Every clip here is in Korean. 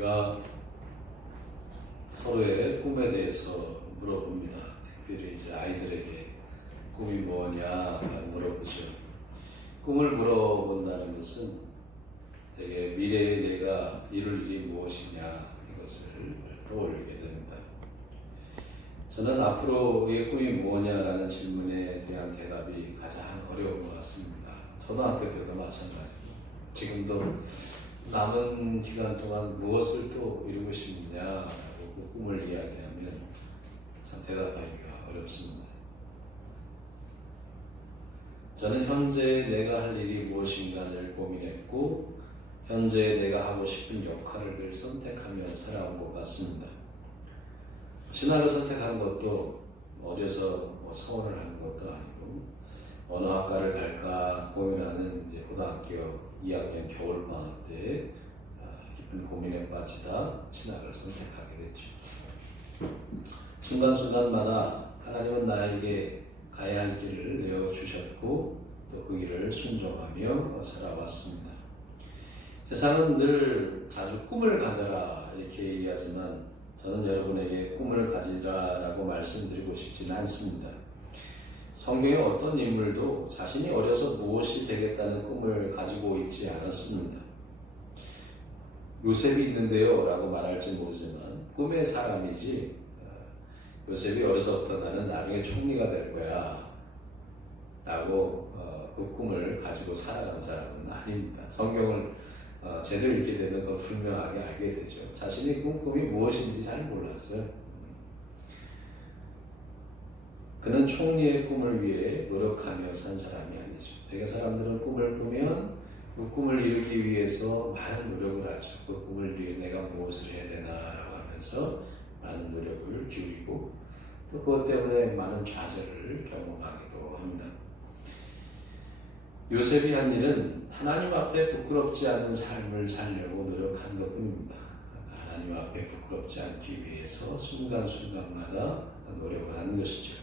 우리가 서로의 꿈에 대해서 물어봅니다. 특별히 이제 아이들에게 꿈이 뭐냐 물어보죠. 꿈을 물어본다는 것은 되게 미래에 내가 이룰 일이 무엇이냐 이것을 떠올리게 됩니다. 저는 앞으로의 꿈이 무엇냐라는 질문에 대한 대답이 가장 어려운 것 같습니다. 초등학교 때도 마찬가지고 지금도 남은 기간 동안 무엇을 또 이루고 싶느냐라고 그 꿈을 이야기하면 참 대답하기가 어렵습니다. 저는 현재 내가 할 일이 무엇인가를 고민했고 현재 내가 하고 싶은 역할을 늘 선택하며 살아온 것 같습니다. 신학을 선택한 것도 어려서 서원을 한 것도 아니고 어느 학과를 갈까 고민하는 이제 고등학교 2학년 겨울방학 때 깊은 고민에 빠지다 신학을 선택하게 됐죠. 순간순간마다 하나님은 나에게 가야 할 길을 내어주셨고 또 그 길을 순종하며 살아왔습니다. 세상은 늘 아주 꿈을 가져라 이렇게 얘기하지만 저는 여러분에게 꿈을 가지라라고 말씀드리고 싶지는 않습니다. 성경의 어떤 인물도 자신이 어려서 무엇이 되겠다는 꿈을 가지고 있지 않았습니다. 요셉이 있는데요 라고 말할지 모르지만 꿈의 사람이지 요셉이 어려서부터 나는 나중에 총리가 될 거야 라고 그 꿈을 가지고 살아간 사람은 아닙니다. 성경을 제대로 읽게 되면 그걸 분명하게 알게 되죠. 자신의 꿈이 무엇인지 잘 몰랐어요. 그는 총리의 꿈을 위해 노력하며 산 사람이 아니죠. 대개 사람들은 꿈을 꾸면 그 꿈을 이루기 위해서 많은 노력을 하죠. 그 꿈을 위해 내가 무엇을 해야 되나라고 하면서 많은 노력을 기울이고 또 그것 때문에 많은 좌절을 경험하기도 합니다. 요셉이 한 일은 하나님 앞에 부끄럽지 않은 삶을 살려고 노력한 것뿐입니다. 하나님 앞에 부끄럽지 않기 위해서 순간순간마다 노력을 하는 것이죠.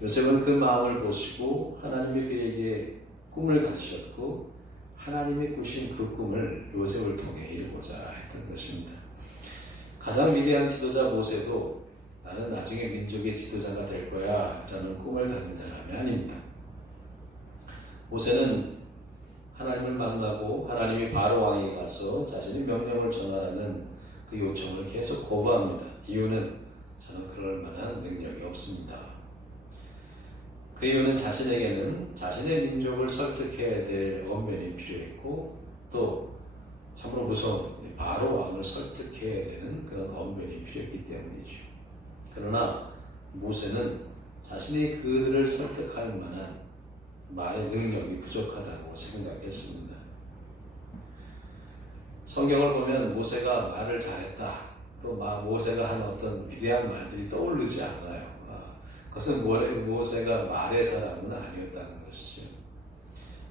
요셉은 그 마음을 보시고 하나님이 그에게 꿈을 가지셨고 하나님이 꾸신 그 꿈을 요셉을 통해 이루고자 했던 것입니다. 가장 위대한 지도자 모세도 나는 나중에 민족의 지도자가 될 거야 라는 꿈을 가진 사람이 아닙니다. 모세는 하나님을 만나고 하나님이 바로 왕에게 가서 자신의 명령을 전하라는 그 요청을 계속 거부합니다. 이유는 저는 그럴 만한 능력이 없습니다. 그 이유는 자신에게는 자신의 민족을 설득해야 될 언변이 필요했고 또 참으로 무서운 바로 왕을 설득해야 되는 그런 언변이 필요했기 때문이죠. 그러나 모세는 자신이 그들을 설득할 만한 말의 능력이 부족하다고 생각했습니다. 성경을 보면 모세가 말을 잘했다, 또 모세가 한 어떤 위대한 말들이 떠오르지 않아요. 그것은 모세가 말의 사람은 아니었다는 것이죠.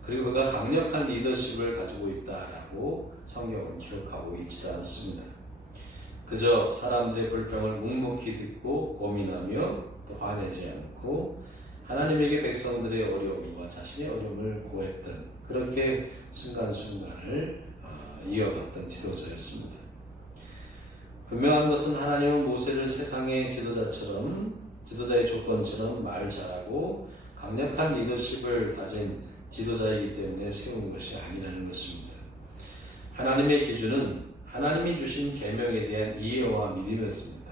그리고 그가 강력한 리더십을 가지고 있다라고 성경은 기록하고 있지도 않습니다. 그저 사람들의 불평을 묵묵히 듣고 고민하며 또 화내지 않고 하나님에게 백성들의 어려움과 자신의 어려움을 고했던 그렇게 순간순간을 이어갔던 지도자였습니다. 분명한 것은 하나님은 모세를 세상의 지도자의 조건처럼 말 잘하고 강력한 리더십을 가진 지도자이기 때문에 세운 것이 아니라는 것입니다. 하나님의 기준은 하나님이 주신 계명에 대한 이해와 믿음이었습니다.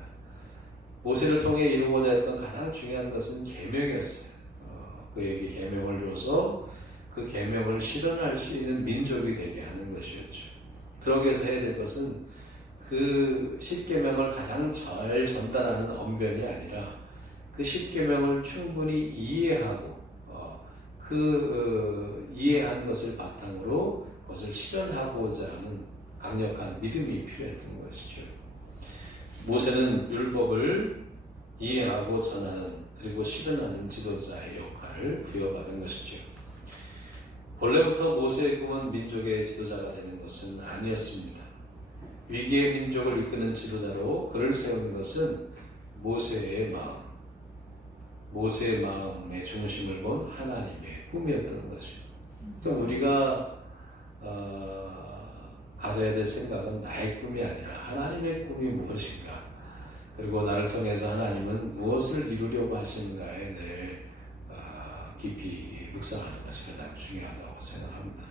모세를 통해 이루고자 했던 가장 중요한 것은 계명이었어요. 그에게 계명을 줘서 그 계명을 실현할 수 있는 민족이 되게 하는 것이었죠. 그러기 위해서 해야 될 것은 그 10계명을 가장 잘 전달하는 언변이 아니라 그 10계명을 충분히 이해하고 이해한 것을 바탕으로 그것을 실현하고자 하는 강력한 믿음이 필요했던 것이죠. 모세는 율법을 이해하고 전하는 그리고 실현하는 지도자의 역할을 부여받은 것이죠. 본래부터 모세의 꿈은 민족의 지도자가 되는 것은 아니었습니다. 위기의 민족을 이끄는 지도자로 그를 세운 것은 모세의 마음의 중심을 본 하나님의 꿈이었던 것이죠. 또 우리가 가져야 될 생각은 나의 꿈이 아니라 하나님의 꿈이 무엇인가, 그리고 나를 통해서 하나님은 무엇을 이루려고 하시는가에 늘 깊이 묵상하는 것이 가장 중요하다고 생각합니다.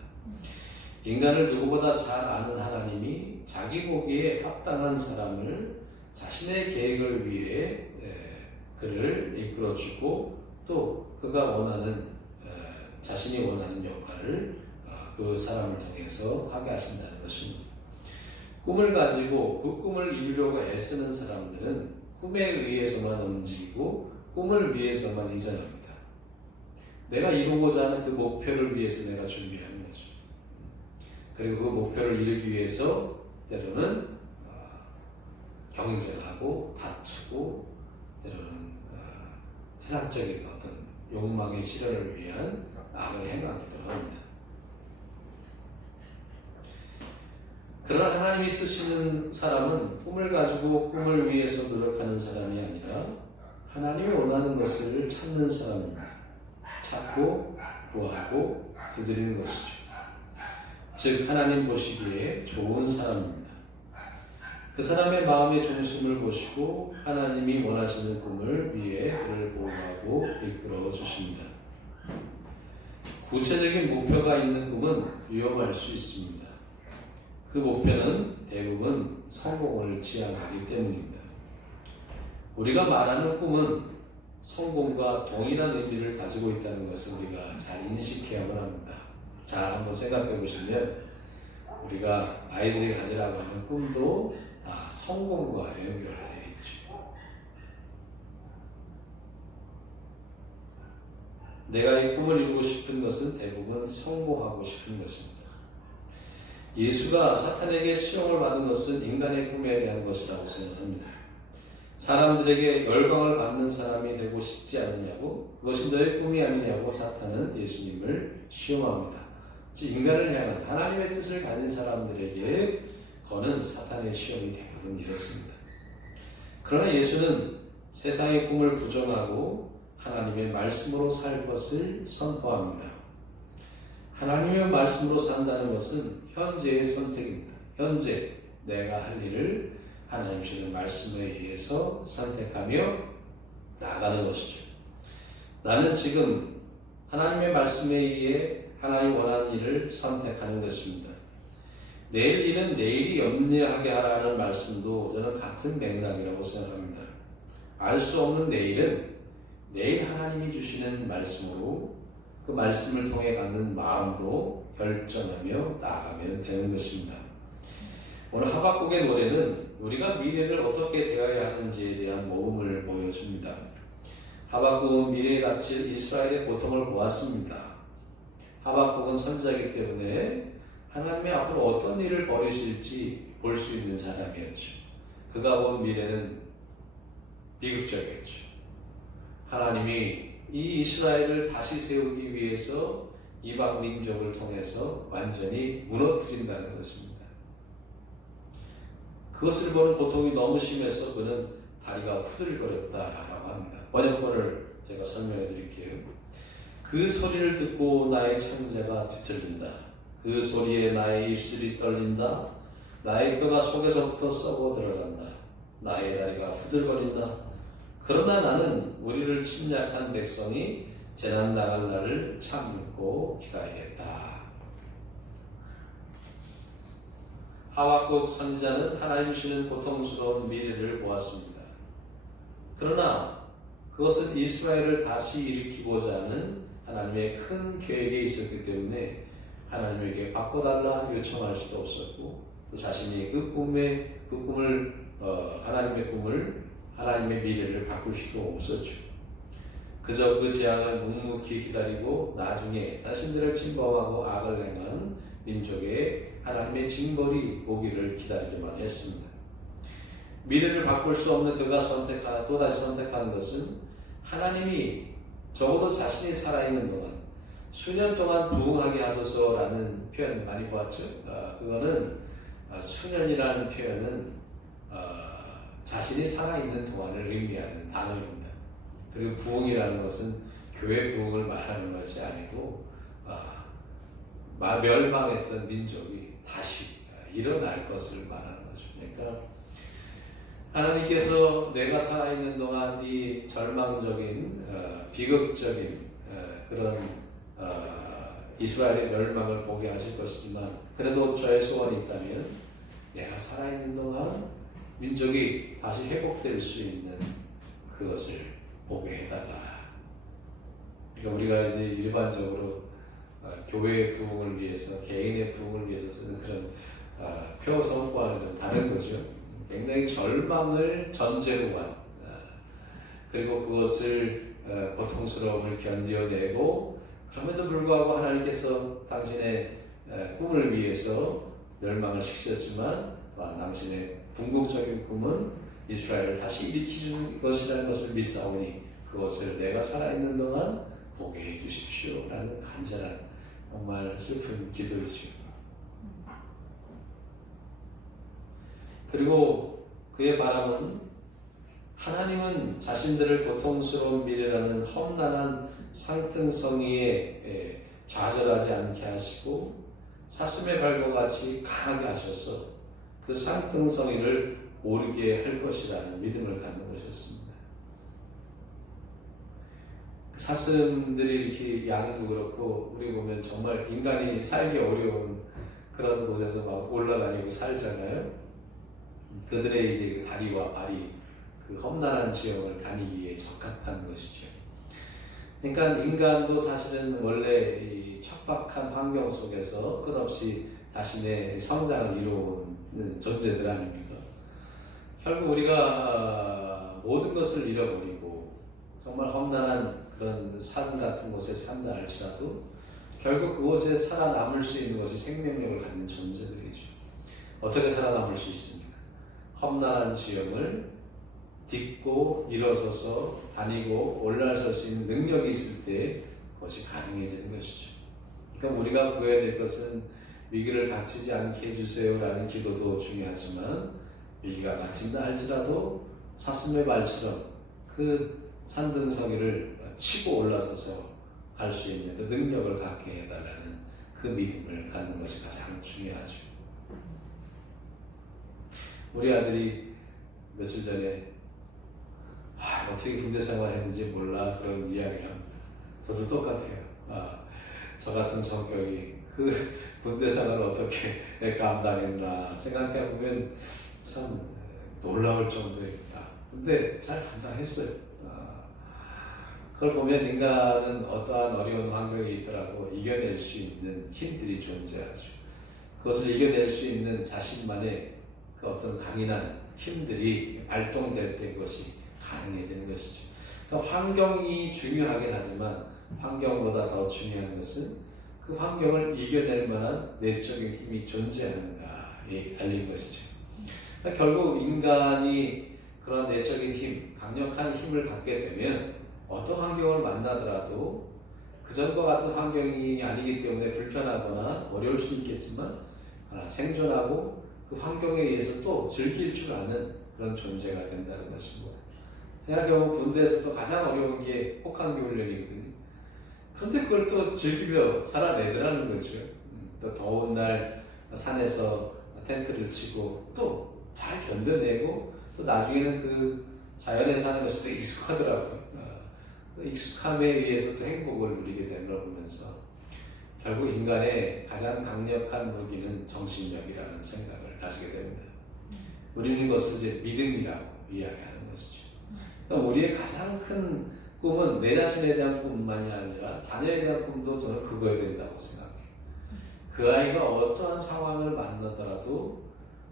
인간을 누구보다 잘 아는 하나님이 자기 보기에 합당한 사람을 자신의 계획을 위해 그를 이끌어주고 또 그가 원하는 자신이 원하는 역할을 그 사람을 통해서 하게 하신다는 것입니다. 꿈을 가지고 그 꿈을 이루려고 애쓰는 사람들은 꿈에 의해서만 움직이고 꿈을 위해서만 인생합니다. 내가 이루고자 하는 그 목표를 위해서 내가 준비하는 거죠. 그리고 그 목표를 이루기 위해서 때로는 경쟁하고 다투고 때로는 세상적인 어떤 욕망의 실현을 위한 악을 행하기도 합니다. 그러나 하나님이 쓰시는 사람은 꿈을 가지고 꿈을 위해서 노력하는 사람이 아니라 하나님이 원하는 것을 찾는 사람입니다. 찾고 구하고 두드리는 것이죠. 즉 하나님 보시기에 좋은 사람입니다. 그 사람의 마음의 중심을 보시고 하나님이 원하시는 꿈을 위해 그를 보호하고 이끌어 주십니다. 구체적인 목표가 있는 꿈은 위험할 수 있습니다. 그 목표는 대부분 성공을 지향하기 때문입니다. 우리가 말하는 꿈은 성공과 동일한 의미를 가지고 있다는 것을 우리가 잘 인식해야만 합니다. 잘 한번 생각해 보시면 우리가 아이들이 가지라고 하는 꿈도 다 성공과 연결되어 있죠. 내가 이 꿈을 이루고 싶은 것은 대부분 성공하고 싶은 것입니다. 예수가 사탄에게 시험을 받은 것은 인간의 꿈에 대한 것이라고 생각합니다. 사람들에게 열광을 받는 사람이 되고 싶지 않느냐고, 그것이 너의 꿈이 아니냐고 사탄은 예수님을 시험합니다. 즉 인간을 향한 하나님의 뜻을 가진 사람들에게 거는 사탄의 시험이 대부분 이렇습니다. 그러나 예수는 세상의 꿈을 부정하고 하나님의 말씀으로 살 것을 선포합니다. 하나님의 말씀으로 산다는 것은 현재의 선택입니다. 현재 내가 할 일을 하나님 주시는 말씀에 의해서 선택하며 나아가는 것이죠. 나는 지금 하나님의 말씀에 의해 하나님 원하는 일을 선택하는 것입니다. 내일 일은 내일이 염려하게 하라는 말씀도 저는 같은 맥락이라고 생각합니다. 알 수 없는 내일은 내일 하나님이 주시는 말씀으로 그 말씀을 통해 갖는 마음으로 결정하며 나아가면 되는 것입니다. 오늘 하박국의 노래는 우리가 미래를 어떻게 대해야 하는지에 대한 모험을 보여줍니다. 하박국은 미래에 닥칠 이스라엘의 고통을 보았습니다. 하박국은 선지자이기 때문에 하나님의 앞으로 어떤 일을 벌이실지 볼 수 있는 사람이었죠. 그가 본 미래는 비극적이었죠. 하나님이 이 이스라엘을 다시 세우기 위해서 이방 민족을 통해서 완전히 무너뜨린다는 것입니다. 그것을 보는 고통이 너무 심해서 그는 다리가 후들거렸다라고 합니다. 번역본을 제가 설명해 드릴게요. 그 소리를 듣고 나의 창자가 뒤틀린다. 그 소리에 나의 입술이 떨린다. 나의 뼈가 속에서부터 썩어 들어간다. 나의 다리가 후들거린다. 그러나 나는 우리를 침략한 백성이 재난 나갈 날을 참고 기다리겠다. 하박국 선지자는 하나님 주시는 고통스러운 미래를 보았습니다. 그러나 그것은 이스라엘을 다시 일으키고자 하는 하나님의 큰 계획이 있었기 때문에 하나님에게 바꿔달라 요청할 수도 없었고 또 자신이 하나님의 미래를 바꿀 수도 없었죠. 그저 그 재앙을 묵묵히 기다리고 나중에 자신들을 침범하고 악을 행한 민족의 하나님의 징벌이 오기를 기다리기만 했습니다. 미래를 바꿀 수 없는 그가 또다시 선택한 것은 하나님이 적어도 자신이 살아있는 동안 수년 동안 부흥하게 하소서라는 표현 많이 보았죠. 그거는 수년이라는 표현은 자신이 살아있는 동안을 의미하는 단어입니다. 그리고 부흥이라는 것은 교회 부흥을 말하는 것이 아니고 멸망했던 민족이 다시 일어날 것을 말하는 거죠. 그러니까 하나님께서 내가 살아있는 동안 이 절망적인 비극적인 그런 이스라엘의 멸망을 보게 하실 것이지만 그래도 저의 소원이 있다면 내가 살아있는 동안 민족이 다시 회복될 수 있는 그것을 보게 해달라. 그러니까 우리가 이제 일반적으로 교회의 부흥을 위해서 개인의 부흥을 위해서 쓰는 그런 표 성과는 좀 다른 거죠. 굉장히 절망을 전제로 한 그리고 그것을 고통스러움을 견뎌내고 그럼에도 불구하고 하나님께서 당신의 꿈을 위해서 멸망을 시키셨지만 당신의 궁극적인 꿈은 이스라엘을 다시 일으키는 것이라는 것을 믿사오니 그것을 내가 살아있는 동안 보게 해주십시오 라는 간절한 정말 슬픈 기도이죠. 그리고 그의 바람은 하나님은 자신들을 고통스러운 미래라는 험난한 상등성이에 좌절하지 않게 하시고 사슴의 발과 같이 강하게 하셔서 그 상등성이를 오르게 할 것이라는 믿음을 갖는 것이었습니다. 사슴들이 이렇게 양도 그렇고 우리 보면 정말 인간이 살기 어려운 그런 곳에서 막 올라다니고 살잖아요. 그들의 이제 다리와 발이 그 험난한 지형을 다니기에 적합한 것이죠. 그러니까 인간도 사실은 원래 이 척박한 환경 속에서 끝없이 자신의 성장을 이루어오는 존재들 아닙니까? 결국 우리가 모든 것을 잃어버리고 정말 험난한 그런 산 같은 곳에 산다 할지라도 결국 그곳에 살아남을 수 있는 것이 생명력을 가진 존재들이죠. 어떻게 살아남을 수 있습니까? 험난한 지형을 딛고 일어서서 다니고 올라설 수 있는 능력이 있을 때 그것이 가능해지는 것이죠. 그러니까 우리가 구해야 될 것은 위기를 닥치지 않게 해주세요 라는 기도도 중요하지만 위기가 닥친다 할지라도 사슴의 발처럼 그 산등성이를 치고 올라서서 갈 수 있는 그 능력을 갖게 해달라는 그 믿음을 갖는 것이 가장 중요하죠. 우리 아들이 며칠 전에 어떻게 군대 생활했는지 몰라 그런 이야기를 합니다. 저도 똑같아요. 저 같은 성격이 그 군대 생활을 어떻게 감당했나 생각해보면 참 놀라울 정도입니다. 근데 잘 감당했어요. 그걸 보면 인간은 어떠한 어려운 환경에 있더라도 이겨낼 수 있는 힘들이 존재하죠. 그것을 이겨낼 수 있는 자신만의 그 어떤 강인한 힘들이 발동될 때 그것이 가능해지는 것이죠. 그러니까 환경이 중요하긴 하지만 환경보다 더 중요한 것은 그 환경을 이겨낼 만한 내적인 힘이 존재하는가에 달린 것이죠. 그러니까 결국 인간이 그런 내적인 힘, 강력한 힘을 갖게 되면 어떤 환경을 만나더라도 그전과 같은 환경이 아니기 때문에 불편하거나 어려울 수 있겠지만 생존하고 그 환경에 의해서 또 즐길 줄 아는 그런 존재가 된다는 것입니다. 생각해보면 군대에서도 가장 어려운 게 혹한기 훈련이거든요. 그런데 그걸 또 즐기며 살아내더라는 거죠. 또 더운 날 산에서 텐트를 치고 또 잘 견뎌내고 또 나중에는 그 자연에 사는 것이 또 익숙하더라고요. 그 익숙함에 의해서 또 행복을 누리게 되는 걸 보면서 결국 인간의 가장 강력한 무기는 정신력이라는 생각을 가지게 됩니다. 우리는 이것을 이제 믿음이라고 이야기하는 것이죠. 그러니까 우리의 가장 큰 꿈은 내 자신에 대한 꿈만이 아니라 자녀에 대한 꿈도 저는 그거야 된다고 생각해요. 그 아이가 어떠한 상황을 만나더라도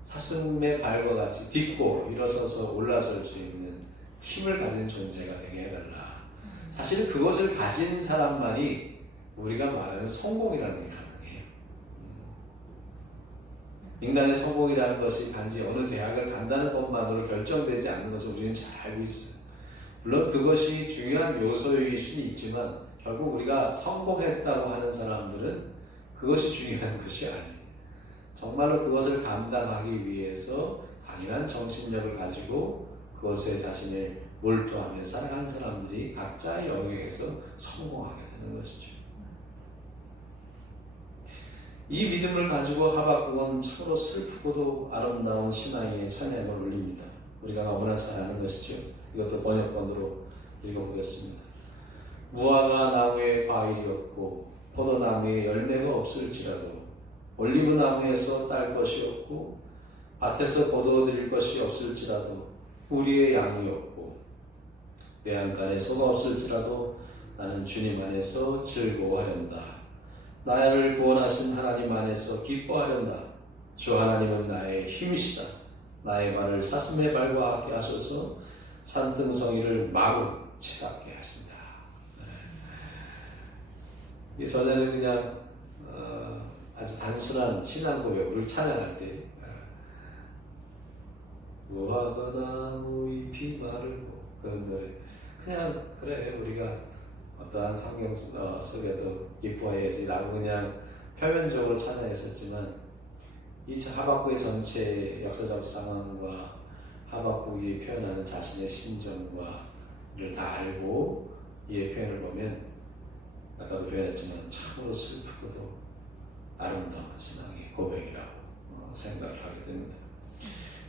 사슴의 발과 같이 딛고 일어서서 올라설 수 있는 힘을 가진 존재가 되게 해달라. 사실 그것을 가진 사람만이 우리가 말하는 성공이라는 게 가능해요. 인간의 성공이라는 것이 단지 어느 대학을 간다는 것만으로 결정되지 않는 것을 우리는 잘 알고 있어요. 물론 그것이 중요한 요소일 수는 있지만 결국 우리가 성공했다고 하는 사람들은 그것이 중요한 것이 아니에요. 정말로 그것을 감당하기 위해서 강인한 정신력을 가지고 그것에 자신을 몰두하며 살아가는 사람들이 각자의 영역에서 성공하게 되는 것이죠. 이 믿음을 가지고 하박국은 참으로 슬프고도 아름다운 신앙의 찬양을 올립니다. 우리가 너무나 잘 아는 것이죠. 이것도 번역본으로 읽어보겠습니다. 무화과 나무에 과일이 없고 포도나무에 열매가 없을지라도 올리브 나무에서 딸 것이 없고 밭에서 포도 드릴 것이 없을지라도 우리의 양이 없고 내 안간에 소가 없을지라도 나는 주님 안에서 즐거워하련다. 나를 구원하신 하나님 안에서 기뻐하련다. 주 하나님은 나의 힘이시다. 나의 발을 사슴의 발과 같게 하셔서 산등성이를 마구 치닫게 하신다. 이 전에는 그냥 아주 단순한 신앙 고백을 찬양할 때 무화과 나무 잎이 마르고 그런 노래 그냥 그래 우리가 어떠한 환경 속에도 기뻐해야지 라고 그냥 표면적으로 찬양했었지만 이 하박국의 전체 역사적 상황과 하박국이 표현하는 자신의 심정과를 다 알고 이의 표현을 보면 아까도 표현했지만 참으로 슬프고도 아름다운 신앙의 고백이라고 생각을 하게 됩니다.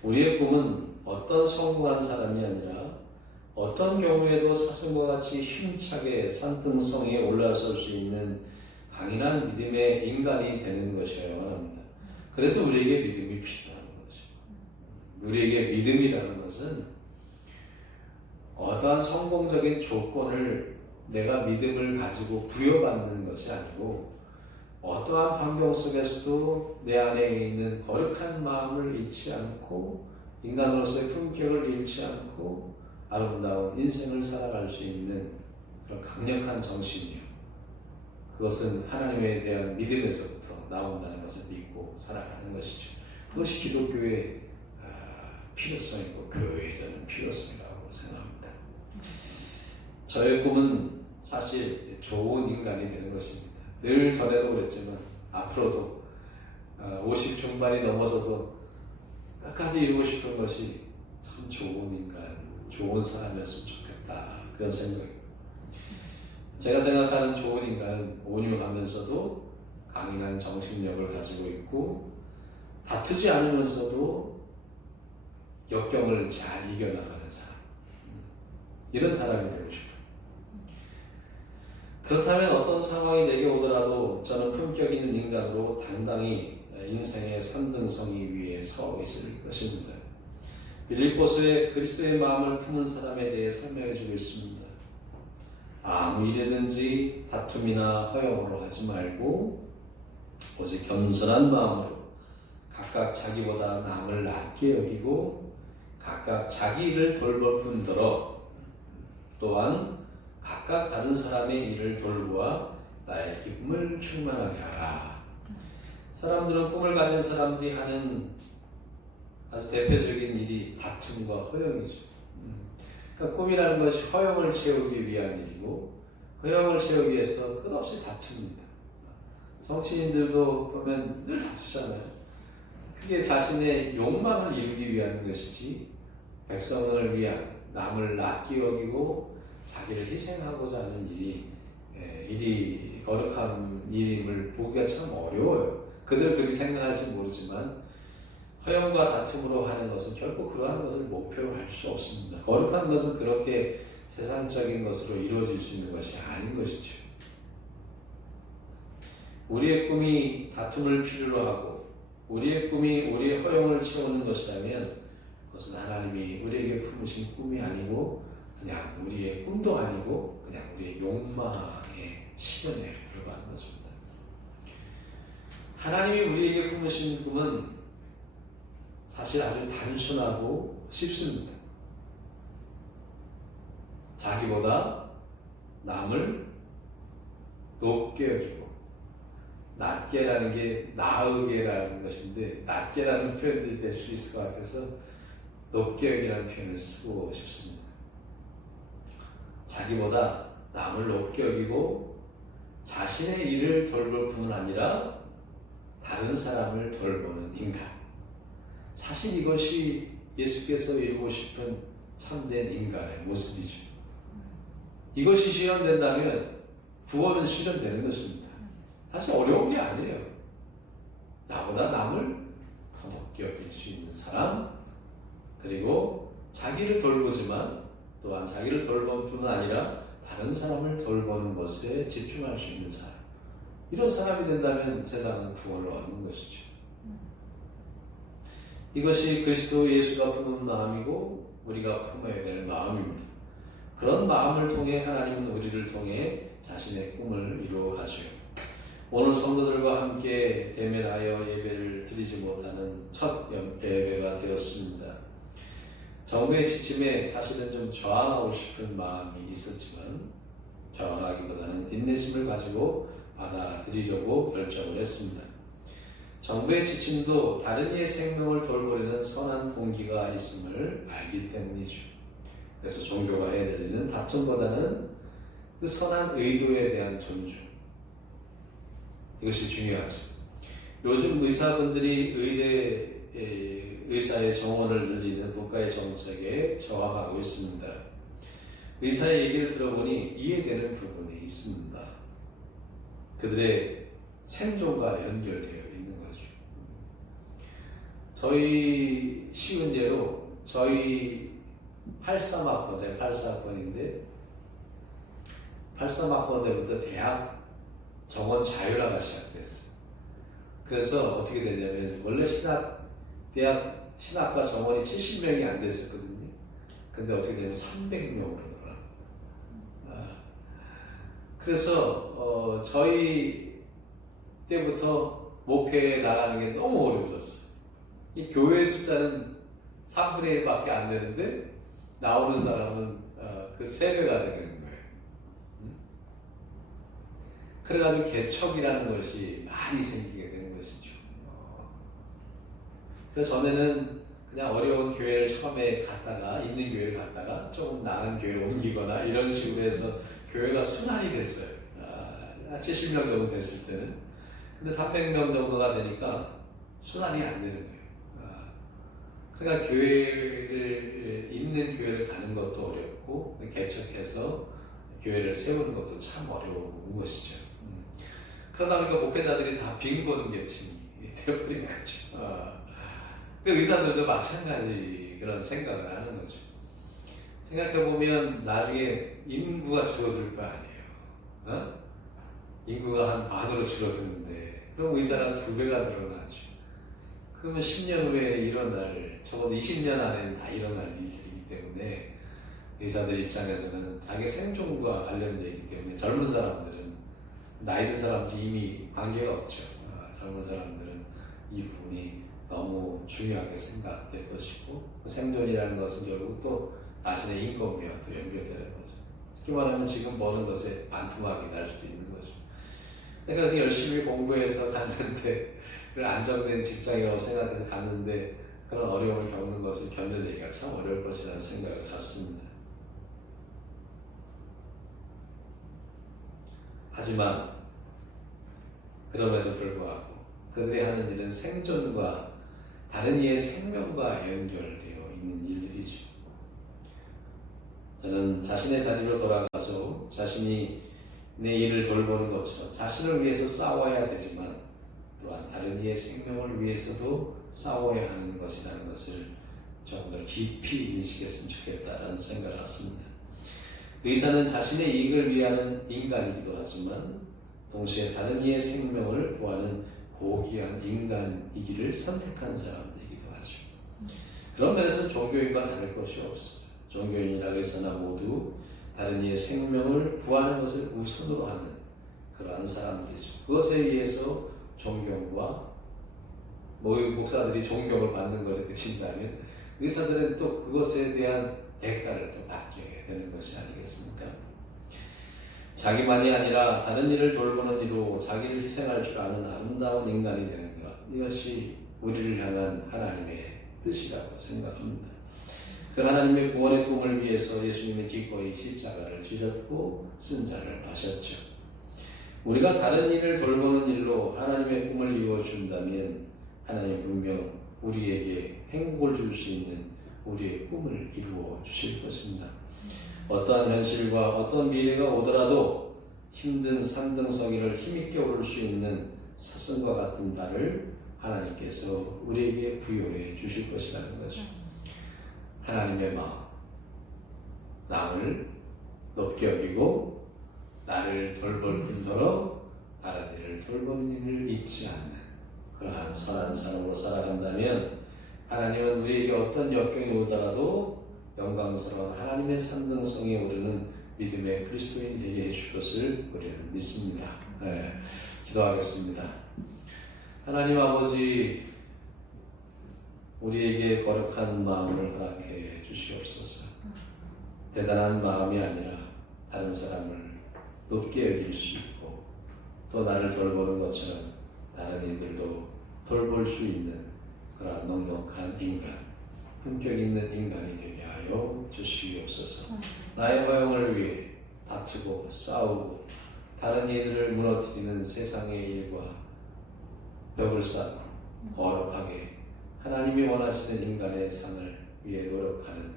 우리의 꿈은 어떤 성공한 사람이 아니라 어떤 경우에도 사슴과 같이 힘차게 산등성에 올라설 수 있는 강인한 믿음의 인간이 되는 것이어야만 합니다. 그래서 우리에게 믿음이 필요한 거죠. 우리에게 믿음이라는 것은 어떠한 성공적인 조건을 내가 믿음을 가지고 부여받는 것이 아니고 어떠한 환경 속에서도 내 안에 있는 거룩한 마음을 잃지 않고 인간으로서의 품격을 잃지 않고 아름다운 인생을 살아갈 수 있는 그런 강력한 정신이요. 그것은 하나님에 대한 믿음에서부터 나온다는 것을 믿고 살아가는 것이죠. 그것이 기독교의 필요성이고 교회의 저는 필요성이라고 생각합니다. 저의 꿈은 사실 좋은 인간이 되는 것입니다. 늘 전에도 그랬지만 앞으로도 50 중반이 넘어서도 끝까지 이루고 싶은 것이 참 좋은 인간, 좋은 사람이었으면 좋겠다 그런 생각. 제가 생각하는 좋은 인간은 온유하면서도 강인한 정신력을 가지고 있고 다투지 않으면서도 역경을 잘 이겨나가는 사람. 이런 사람이 되고 싶어요. 그렇다면 어떤 상황이 내게 오더라도 저는 품격 있는 인간으로 당당히 인생의 산등성이 위에 서 있을 것입니다. 빌립보서에 그리스도의 마음을 품은 사람에 대해 설명해 주고 있습니다. 아무 일이든지 다툼이나 허영으로 하지 말고 오직 겸손한 마음으로 각각 자기보다 남을 낮게 여기고 각각 자기 일을 돌볼 뿐더러 또한 각각 다른 사람의 일을 돌보아 나의 기쁨을 충만하게 하라. 사람들은 꿈을 가진 사람들이 하는 아주 대표적인 일이 다툼과 허영이죠. 그러니까 꿈이라는 것이 허영을 채우기 위한 일이고 허영을 채우기 위해서 끝없이 다툽니다. 정치인들도 보면 늘 다투잖아요. 그게 자신의 욕망을 이루기 위한 것이지 백성을 위한 남을 낮게 여기고 자기를 희생하고자 하는 일이 거룩한 일임을 보기가 참 어려워요. 그들 그렇게 생각할지 모르지만 허영과 다툼으로 하는 것은 결코 그러한 것을 목표로 할 수 없습니다. 거룩한 것은 그렇게 세상적인 것으로 이루어질 수 있는 것이 아닌 것이죠. 우리의 꿈이 다툼을 필요로 하고 우리의 꿈이 우리의 허영을 채우는 것이라면 그것은 하나님이 우리에게 품으신 꿈이 아니고 그냥 우리의 꿈도 아니고 그냥 우리의 욕망의 실현에 불과한 것입니다. 하나님이 우리에게 품으신 꿈은 사실 아주 단순하고 쉽습니다. 자기보다 남을 높게 여기고 낮게라는 게 나으게라는 것인데 낮게라는 표현들이 될 수 있을 것 같아서 높게 여기라는 표현을 쓰고 싶습니다. 자기보다 남을 높게 여기고 자신의 일을 돌볼 뿐만 아니라 다른 사람을 돌보는 인간. 사실 이것이 예수께서 이루고 싶은 참된 인간의 모습이죠. 이것이 실현된다면 구원은 실현되는 것입니다. 사실 어려운 게 아니에요. 나보다 남을 더 높게 여길 수 있는 사람, 그리고 자기를 돌보지만 또한 자기를 돌볼 뿐 아니라 다른 사람을 돌보는 것에 집중할 수 있는 사람, 이런 사람이 된다면 세상은 구원을 얻는 것이죠. 이것이 그리스도 예수가 품은 마음이고 우리가 품어야 될 마음입니다. 그런 마음을 통해 하나님은 우리를 통해 자신의 꿈을 이루어 가시오. 오늘 성도들과 함께 대면하여 예배를 드리지 못하는 첫 예배가 되었습니다. 정부의 지침에 사실은 좀 저항하고 싶은 마음이 있었지만 저항하기보다는 인내심을 가지고 받아들이려고 결정을 했습니다. 정부의 지침도 다른 이의 생명을 돌보려는 선한 동기가 있음을 알기 때문이죠. 그래서 종교가 해야 될 일은 답정보다는 그 선한 의도에 대한 존중, 이것이 중요하죠. 요즘 의사분들이 의사의 정원을 늘리는 국가의 정책에 저항하고 있습니다. 의사의 얘기를 들어보니 이해되는 부분이 있습니다. 그들의 생존과 연결되어 있는 거죠. 저희 쉬운 예로 저희 83학번, 제가 84학번인데 83학번 때부터 대학 정원 자율화가 시작됐어요. 그래서 어떻게 되냐면 원래 대학 신학과 정원이 70명이 안 됐었거든요. 근데 어떻게 되면 300명으로 늘어납니다. 그래서 저희 때부터 목회에 나가는 게 너무 어려워졌어요. 이 교회 숫자는 3분의 1밖에 안 되는데 나오는 사람은 그 3배가 되는 거예요. 그래가지고 개척이라는 것이 많이 생기게 된 것이죠. 그래서 전에는 그냥 어려운 교회를 처음에 갔다가 있는 교회를 갔다가 조금 나은 교회로 옮기거나 이런 식으로 해서 교회가 순환이 됐어요. 70명 정도 됐을 때는. 근데 300명 정도가 되니까 순환이 안 되는 거예요. 그러니까 있는 교회를 가는 것도 어렵고 개척해서 교회를 세우는 것도 참 어려운 것이죠. 그러다 보니까 목회자들이 다 빈곤 계층이 되어버린 거죠. 의사들도 마찬가지 그런 생각을 하는 거죠. 생각해보면 나중에 인구가 줄어들 거 아니에요. 인구가 한 반으로 줄어드는데 그럼 의사랑 2배가 늘어나죠. 그러면 10년 후에 일어날, 적어도 20년 안에는 다 일어날 일들이기 때문에 의사들 입장에서는 자기 생존과 관련되어 있기 때문에 젊은 사람들은, 나이 든 사람들이 이미 관계가 없죠. 젊은 사람들은 이 부분이 너무 중요하게 생각될 것이고, 생존이라는 것은 결국 또 자신의 인건비와 또 연결되는 거죠. 쉽게 말하면 지금 버는 것에 반토막이 날 수도 있는 거죠. 그러니까 열심히 공부해서 갔는데 안정된 직장이라고 생각해서 갔는데 그런 어려움을 겪는 것을 견뎌내기가 참 어려울 것이라는 생각을 갖습니다. 하지만 그럼에도 불구하고 그들이 하는 일은 생존과 다른 이의 생명과 연결되어 있는 일들이죠. 저는 자신의 자리로 돌아가서 자신이 내 일을 돌보는 것처럼 자신을 위해서 싸워야 되지만 또한 다른 이의 생명을 위해서도 싸워야 하는 것이라는 것을 조금 더 깊이 인식했으면 좋겠다는 생각을 갖습니다. 의사는 자신의 이익을 위하는 인간이기도 하지만 동시에 다른 이의 생명을 구하는 고귀한 인간이기를 선택한 사람들이기도 하죠. 그런 면에서 종교인과 다를 것이 없습니다. 종교인이나 의사나 모두 다른 이의 생명을 구하는 것을 우선으로 하는 그러한 사람들이죠. 그것에 의해서 존경과 목사들이 존경을 받는 것에 그친다면 의사들은 또 그것에 대한 대가를 또 받게 되는 것이 아니겠습니까? 자기만이 아니라 다른 이를 돌보는 이로 자기를 희생할 줄 아는 아름다운 인간이 되는 것, 이것이 우리를 향한 하나님의 뜻이라고 생각합니다. 그 하나님의 구원의 꿈을 위해서 예수님이 기꺼이 십자가를 지셨고 쓴자를 하셨죠. 우리가 다른 이를 돌보는 일로 하나님의 꿈을 이루어준다면 하나님 분명 우리에게 행복을 줄 수 있는 우리의 꿈을 이루어 주실 것입니다. 어떠한 현실과 어떤 미래가 오더라도 힘든 산등성이를 힘있게 오를 수 있는 사슴과 같은 발을 하나님께서 우리에게 부여해 주실 것이라는 거죠. 하나님의 마음, 남을 높게 여기고 나를 돌볼 뿐더러 다른 이를 돌보는 일을 잊지 않는 그러한 선한 사람으로 살아간다면 하나님은 우리에게 어떤 역경이 오더라도 영광스러운 하나님의 상등성에 오르는 믿음의 그리스도인이 되게 해줄 것을 우리는 믿습니다. 네, 기도하겠습니다. 하나님 아버지, 우리에게 거룩한 마음을 허락해 주시옵소서. 대단한 마음이 아니라 다른 사람을 높게 여길 수 있고 또 나를 돌보는 것처럼 다른 이들도 돌볼 수 있는 그런 넉넉한 인간, 품격 있는 인간이 되게 하여 주시옵소서. 나의 허영을 위해 다투고 싸우고 다른 이들을 무너뜨리는 세상의 일과 벽을 쌓고 거룩하게 하나님이 원하시는 인간의 상을 위해 노력하는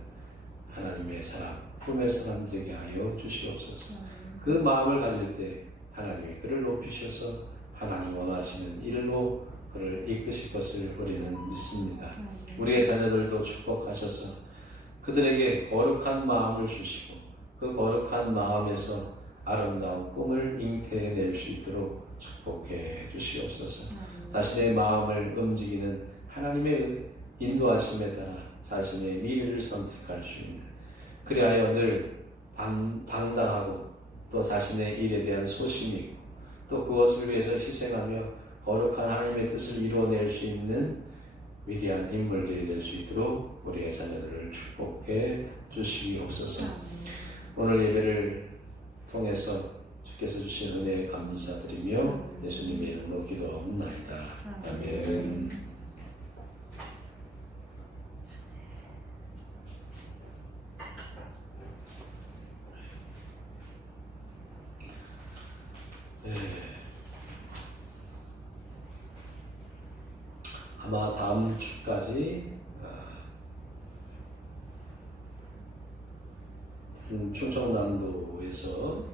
하나님의 사람, 꿈의 사람 되게 하여 주시옵소서. 그 마음을 가질 때 하나님이 그를 높이셔서 하나님 원하시는 일로 그를 이끄실 것을 우리는 믿습니다. 우리의 자녀들도 축복하셔서 그들에게 거룩한 마음을 주시고 그 거룩한 마음에서 아름다운 꿈을 잉태해낼 수 있도록 축복해 주시옵소서. 자신의 마음을 움직이는 하나님의 인도하심에 따라 자신의 미래를 선택할 수 있는, 그리하여 늘 당당하고 또 자신의 일에 대한 소신이 있고 또 그것을 위해서 희생하며 거룩한 하나님의 뜻을 이루어낼 수 있는 위대한 인물들이 될 수 있도록 우리의 자녀들을 축복해 주시옵소서. 오늘 예배를 통해서 주께서 주신 은혜에 감사드리며 예수님의 이름으로 기도합나이다. 아멘. 아마 다음 주까지 충청남도에서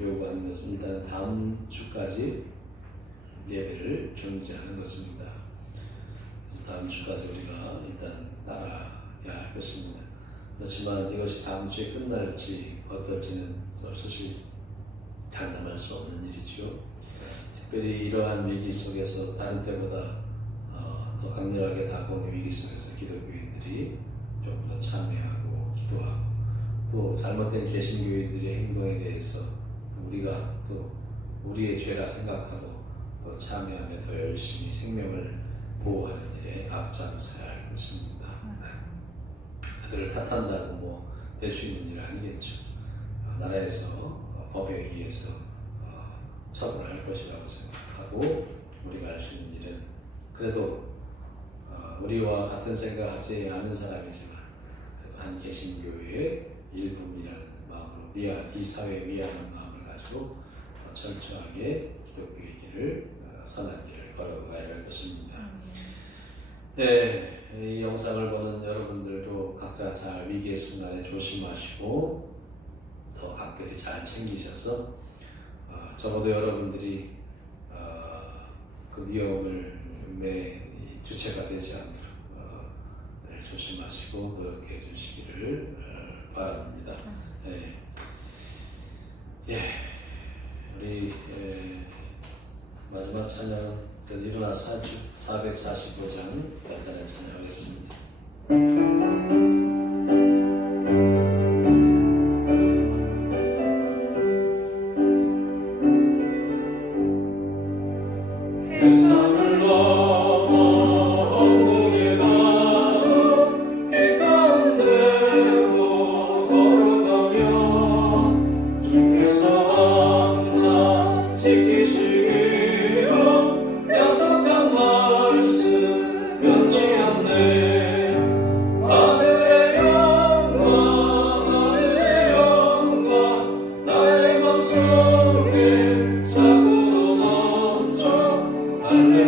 요구하는 것은 일단 다음 주까지 예배를 중지하는 것입니다. 다음 주까지 우리가 일단 따라야 할 것입니다. 그렇지만 이것이 다음 주에 끝날지 어떨지는 솔직히 장담할 수 없는 일이죠. 특별히 이러한 위기 속에서 다른 때보다 더 강렬하게 다가오는 위기 속에서 기독교인들이 좀 더 참여하고 기도하고 또 잘못된 개신교인들의 행동에 대해서 우리가 또 우리의 죄라 생각하고 또 참여하며 더 열심히 생명을 보호하는 일에 앞장서야 할 것입니다. 그들을 탓한다고 뭐 될 수 있는 일은 아니겠죠. 나라에서 법에 의해서 처벌할 것이라고 생각하고 우리가 할 수 있는 일은 그래도 우리와 같은 생각하지 않은 사람이지만 그래도 한 개신교회의 일부이라는 마음으로 이 사회에 미안한 마음을 가지고 더 철저하게 기독교의 길을 선한 길을 걸어가야 할 것입니다. 네, 이 영상을 보는 여러분들도 각자 잘 위기의 순간에 조심하시고 더 각별히 잘 챙기셔서 적어도 여러분들이 그 위험의 주체가 되지 않도록 늘 조심하시고 노력해 주시기를 바랍니다. 우리 마지막 찬양 일어나 445장 간단히 찬양하겠습니다. Amen.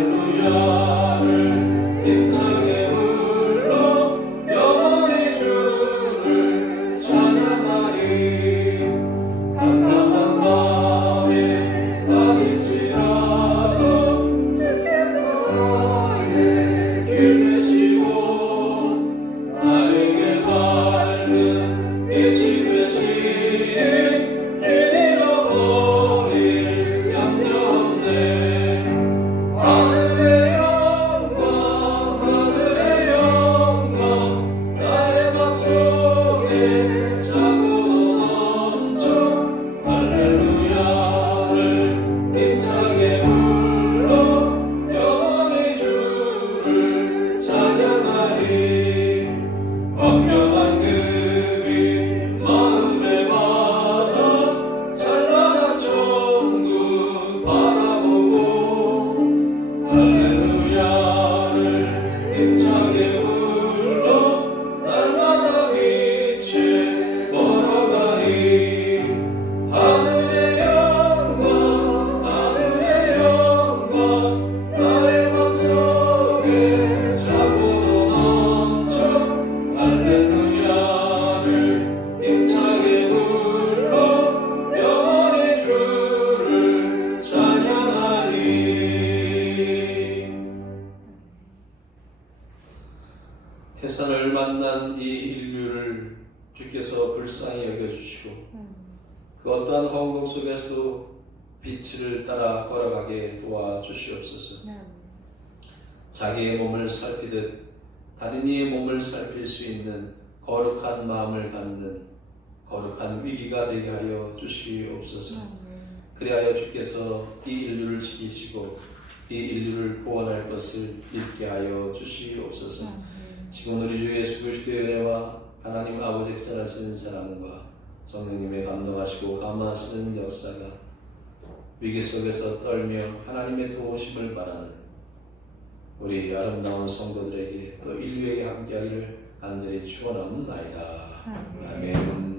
길을 따라 걸어가게 도와주시옵소서. 자기의 몸을 살피듯 다른 이의 몸을 살필 수 있는 거룩한 마음을 갖는 거룩한 위기가 되게 하여 주시옵소서. 그리하여 주께서 이 인류를 지키시고 이 인류를 구원할 것을 믿게 하여 주시옵소서. 지금 우리 주 예수 그리스도의 은혜와 하나님 아버지의 전하시는 사랑과 성령님의 감동하시고 감화하시는 역사가 위기 속에서 떨며 하나님의 도우심을 바라는 우리 아름다운 성도들에게 또 인류에게 함께하기를 간절히 축원합니다. 아멘.